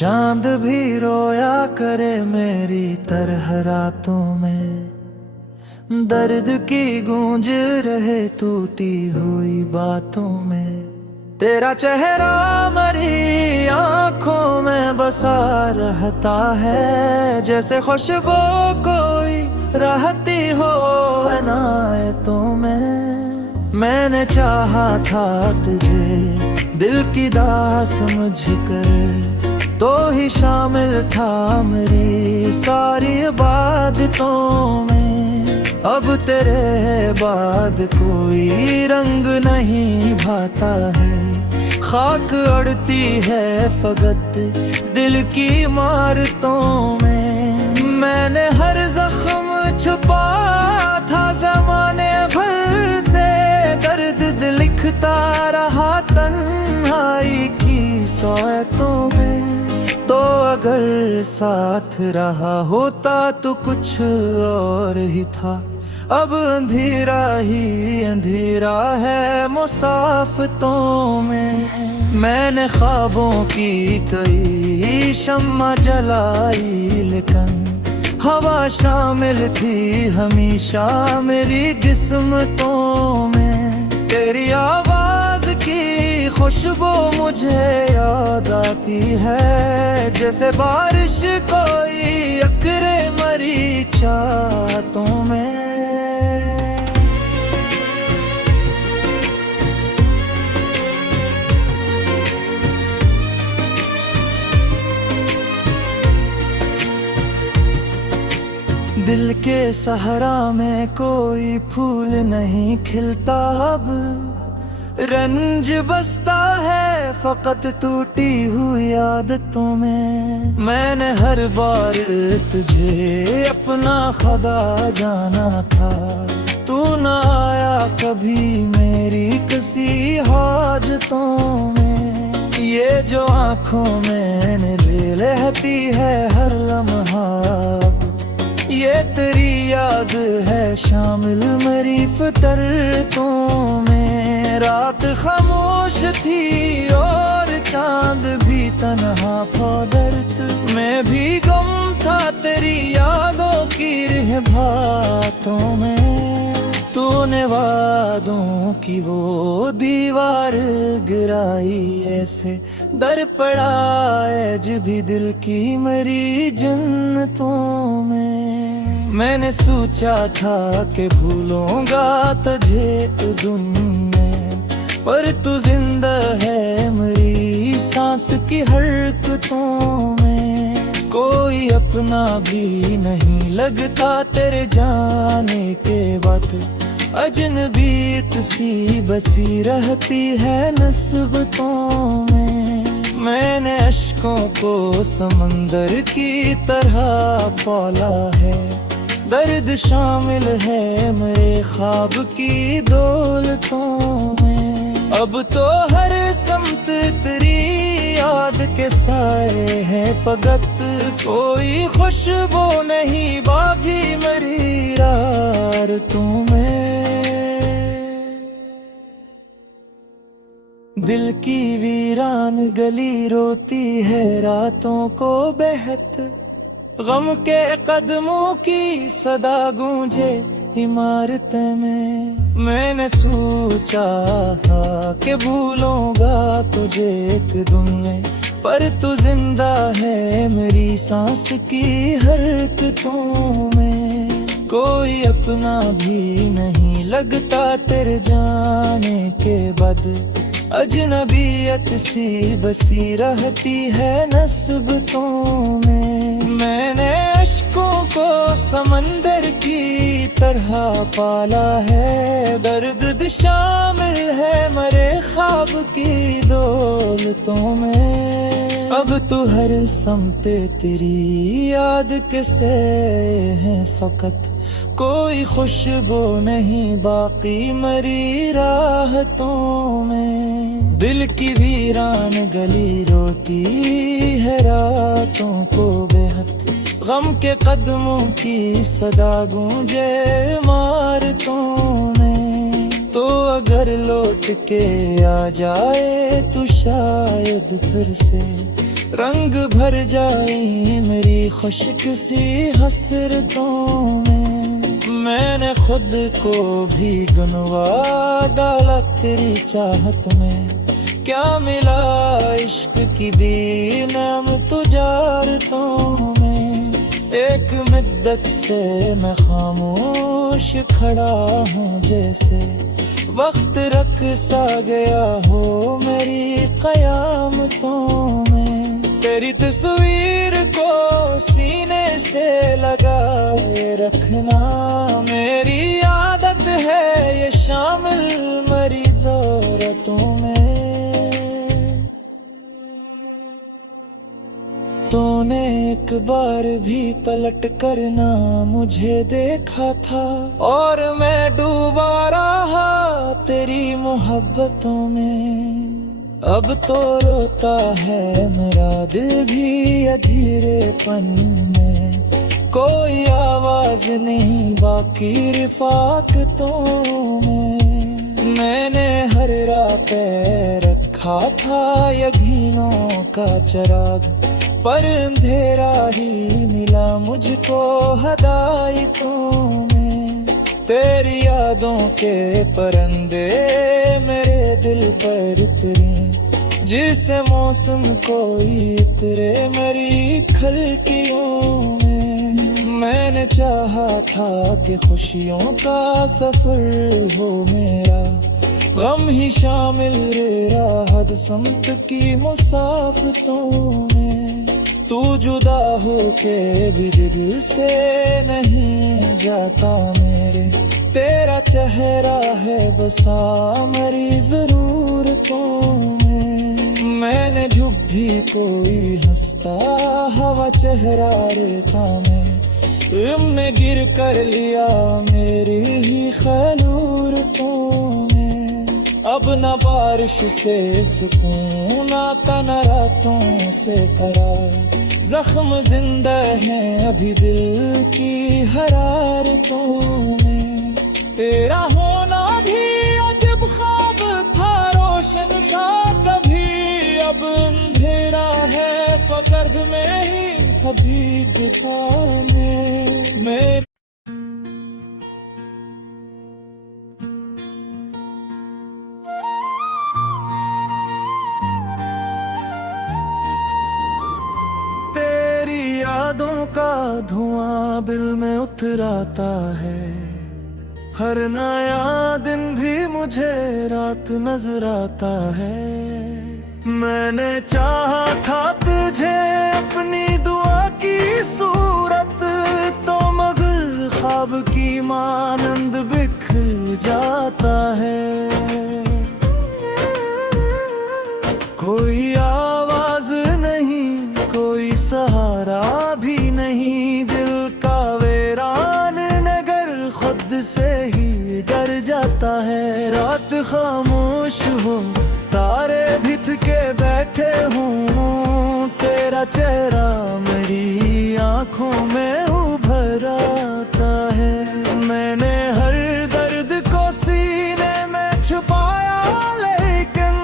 चांद भी रोया करे मेरी तरह रातों में, दर्द की गूंज रहे टूटी हुई बातों में। तेरा चेहरा मरी आंखों में बसा रहता है, जैसे खुशबू कोई रहती हो इनायतों में। मैंने चाहा था तुझे दिल की दाह समझ कर, तो ही शामिल था मेरी सारी इबादतों में। अब तेरे बाद कोई रंग नहीं भाता है, खाक अड़ती है फकत दिल की इमारतों में। मैंने हर जख्म छुपा था जमाने भर से, दर्द दिल लिखता रहा तन्हाई की सोयतों में। तो अगर साथ रहा होता तो कुछ और ही था, अब अंधेरा ही अंधेरा है मुसाफतों में। मैंने ख्वाबों की कई शम्मा जलाई, लेकिन हवा शामिल थी हमेशा मेरी किस्मतों में। तेरी आवाज की खुशबू मुझे याद आती है, जैसे बारिश कोई अकरे मरी चाहतों में। दिल के सहारा में कोई फूल नहीं खिलता, अब रंज बसता है फकत टूटी हुई आदतों में। मैंने हर बार तुझे अपना खुदा जाना था, तू न आया कभी मेरी किसी हाजतों में। ये जो आँखों में ले रहती है हर लम्हा, ये तेरी याद है शामिल मेरी फितरतों में। रात खामोश थी और चांद भी तन्हा फौदरत, मैं भी गम था तेरी यादों की रहबातों में। तूने वादों की वो दीवार गिराई, ऐसे दर पड़ा एज भी दिल की मरी जन्नतों में। मैंने सोचा था कि भूलूंगा तुझे दिन में, पर तू जिंदा है मेरी सांस की हरकतों में। कोई अपना भी नहीं लगता तेरे जाने के बाद, अजनबीत सी बसी रहती है नस्बतों में। मैंने अश्कों को समंदर की तरह पाला है, दर्द शामिल है मेरे ख्वाब की दौलतों में। अब तो हर समत तेरी याद के साए हैं फकत, कोई खुशबू नहीं बाकी मेरी रातों में। दिल की वीरान गली रोती है रातों को बेहद, गम के कदमों की सदा गूंजे इमारत में। मैंने सोचा था कि भूलूंगा तुझे एक दिन में, पर तू जिंदा है मेरी सांस की हरकतों में। कोई अपना भी नहीं लगता तेरे जाने के बाद, अजनबीयत सी बसी रहती है नस्बतों में। मैंने अश्कों को समंदर की तरह पाला है, दर्द शामिल है मरे ख्वाब की दौलतों में। अब तो हर समते तेरी याद के से हैं फकत, कोई खुशबू नहीं बाकी मरी राहतों में। दिल की वीरान गली रोती है रातों को बेहद, गम के कदमों की सदा गूंजे इमारतों में। तो अगर लौट के आ जाए तो शायद फिर से रंग भर जाए मेरी खुश्क सी हसरतों में। मैंने खुद को भी गुनवा डाला तेरी चाहत में। क्या मिला इश्क की भी नाम तुजारतों में। एक मुद्दत से मैं खामोश खड़ा हूँ जैसे वक्त रख सा गया हो मेरी कयामतों में। तेरी तस्वीर को सीने से लगाए रखना मेरी आदत है ये शामिल मरी ज़रूरतों में। तूने एक बार भी पलट कर ना मुझे देखा था और मैं डूबा रहा तेरी मोहब्बतों में। अब तो रोता है मेरा दिल भी अधीरेपन में। कोई आवाज नहीं बाकी रिफाकतों में। मैंने हर राह पे रखा था यकीनों का चिराग पर अंधेरा ही मिला मुझको हदायतों में। तेरी यादों के परंदे मेरे दिल पर उतरे जिसे मौसम कोई उतरे मेरी खलकियों में। मैंने चाहा था कि खुशियों का सफर हो मेरा गम ही शामिल राहत समत की मुसाफतों में। तू जुदा हो के भी दिल से नहीं जाता मेरे। तेरा चेहरा है बसा मेरी जरूरतों में। मैंने झुक भी कोई हंसता हवा चेहरा रहता में। तुमने गिर कर लिया मेरी ही खलूरतों में। अब न बारिश से सुकून आता न रातों से करार। जख्म जिंदा हैं अभी दिल की हरारतों में। तेरा होना भी अजब ख्वाब था रोशन सा कभी। अब अंधेरा है फकर्द में ही कभी दिखाने में। यादों का धुआं बिल में उतराता है। हर नया दिन भी मुझे रात नजर आता है। मैंने चाहा था तुझे अपनी दुआ की सूरत तो मगर ख्वाब की मानंद बिखर जाता है। कोई आवाज नहीं कोई सहारा भी नहीं। दिल का वीरान नगर खुद से ही डर जाता है। रात खामोश हो तारे भिथ के बैठे हूँ। तेरा चेहरा मेरी आंखों में उभर आता है। मैंने हर दर्द को सीने में छुपाया लेकिन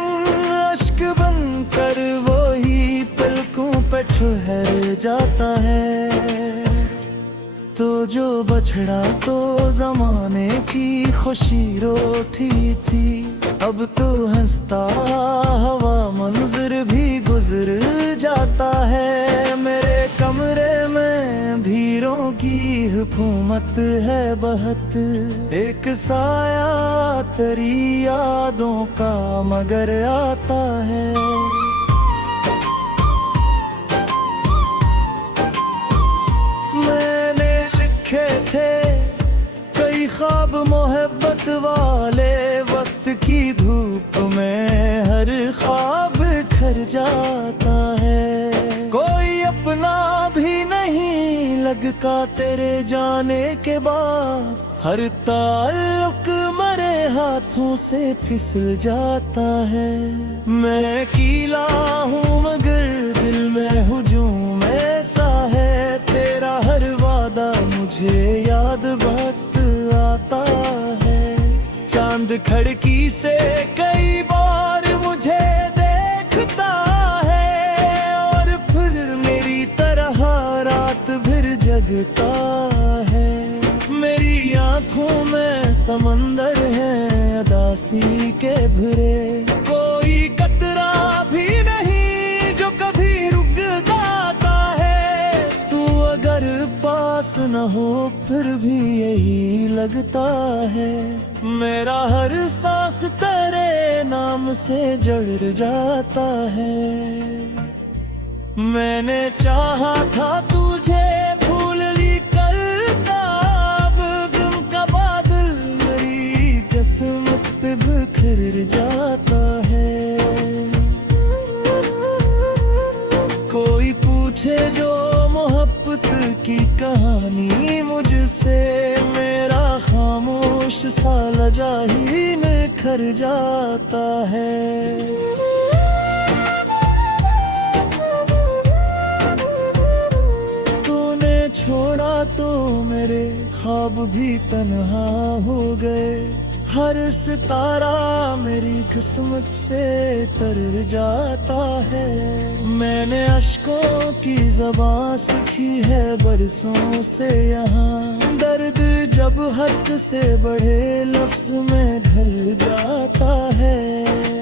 अश्क बनकर वो ही पलकों पे ठहर जाता है। तो जो बछड़ा तो जमाने की खुशी रोती थी अब तो हंसता हवा मंजर भी गुजर जाता है। मेरे कमरे में भीड़ों की हुकूमत है बहुत। एक साया तेरी यादों का मगर आता है। मैंने लिखे थे कई ख्वाब मोहब्बत वाले। वक्त की धूप में हर ख्वाब खर जाता है। कोई अपना भी नहीं लगता तेरे जाने के बाद। हर ताल्लुक मरे हाथों से फिसल जाता है। मैं अकेला हूँ मगर दिल में हुजूम ऐसा है। तेरा हर वादा मुझे याद बहुत आता है। चांद खिड़की से कई बार मुझे देखता है और करता है। मेरी आंखों में समंदर है उदासी के भरे, कोई कतरा भी नहीं जो कभी रुक जाता है। तू अगर पास न हो फिर भी यही लगता है, मेरा हर सांस तेरे नाम से जड़ जाता है। मैंने चाहा था तुझे भूल ली करता, अब गम का बादल मेरी किस्मत पे बिखर जाता है। कोई पूछे जो मोहब्बत की कहानी मुझसे, मेरा खामोश सा लजा ही निखर जाता है। छोड़ा तो मेरे ख्वाब भी तन्हा हो गए, हर सितारा मेरी किस्मत से तर जाता है। मैंने अश्कों की ज़बान सीखी है बरसों से यहाँ, दर्द जब हद से बढ़े लफ्ज़ में ढल जाता है।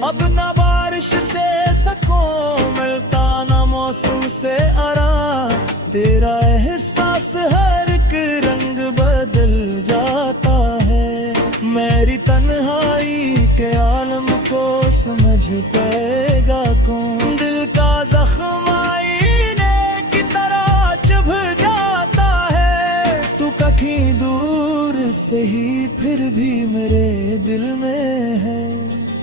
अब न बारिश से सकून मिलता न मौसम से आराम, तेरा एहसास हर एक रंग बदल जाता है। मेरी तन्हाई के आलम को समझ पाएगा कौन, दिल का जख्म आईने की तरह चुभ जाता है। तू कहीं दूर से ही फिर भी मेरे दिल में है,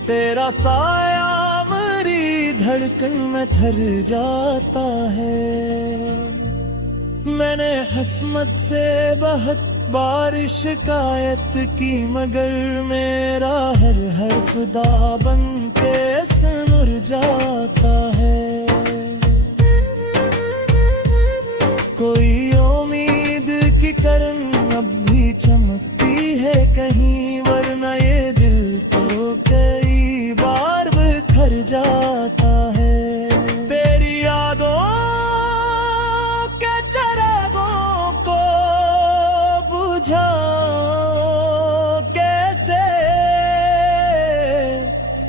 तेरा साया मेरी धड़कन में थर जाता है। मैंने हसमत से बहुत बार शिकायत की, मगर मेरा हर हर्फ दा बन के सुर जाता है। कोई उम्मीद की किरण अब भी चमकती है कहीं, वरना ये दिल तो कई बार बिखर जाता है। तेरी यादों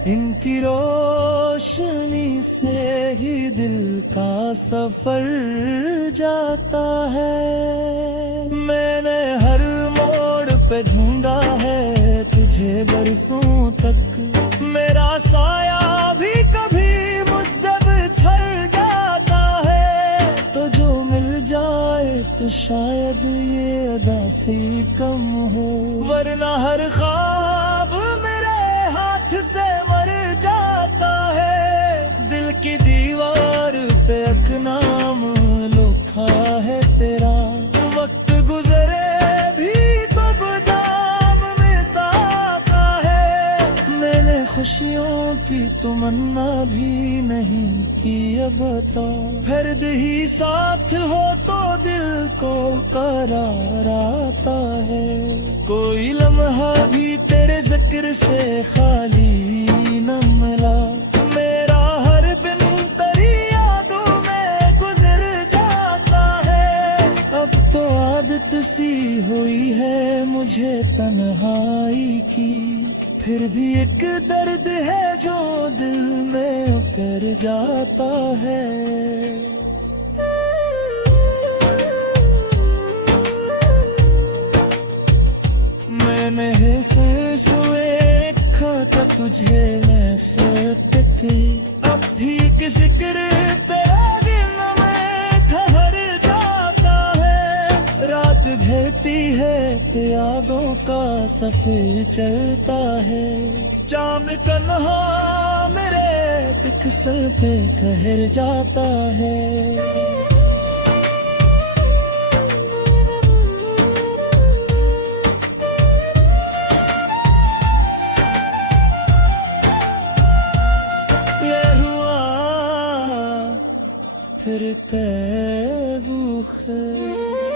इनकी रोशनी से ही दिल का सफर जाता है। मैंने हर मोड़ पे ढूंढा है तुझे बरसों तक, मेरा साया भी कभी मुझसे बिछड़ जाता है। तो जो मिल जाए तो शायद ये उदासी कम हो, वरना हर ख्वाब मेरे हाथ से मर जाता है। दिल की दीवार पे एक नाम लिखा है तेरा, वक्त गुजरे भी तो बदाम मिटाता है। मैंने खुशियों की तमन्ना भी नहीं की, अब बता फर्द ही साथ हो तो दिल को करार आता है। कोई लम्हा भी तेरे जिक्र से खाली न मिला, मेरा हर बिन तेरी यादों में गुजर जाता है। अब तो आदत सी हुई है मुझे तन्हाई की, फिर भी एक दर्द है जो दिल में उतर जाता है। मैंने से खाता तुझे मैं सकती, अब भी जिक्र तेरा दिल में ठहर जाता है। रात ढलती है तो यादों का सफर चलता है, जाम तन्हा मेरे तिख सर पे कहर जाता है। फिर तैवू खैर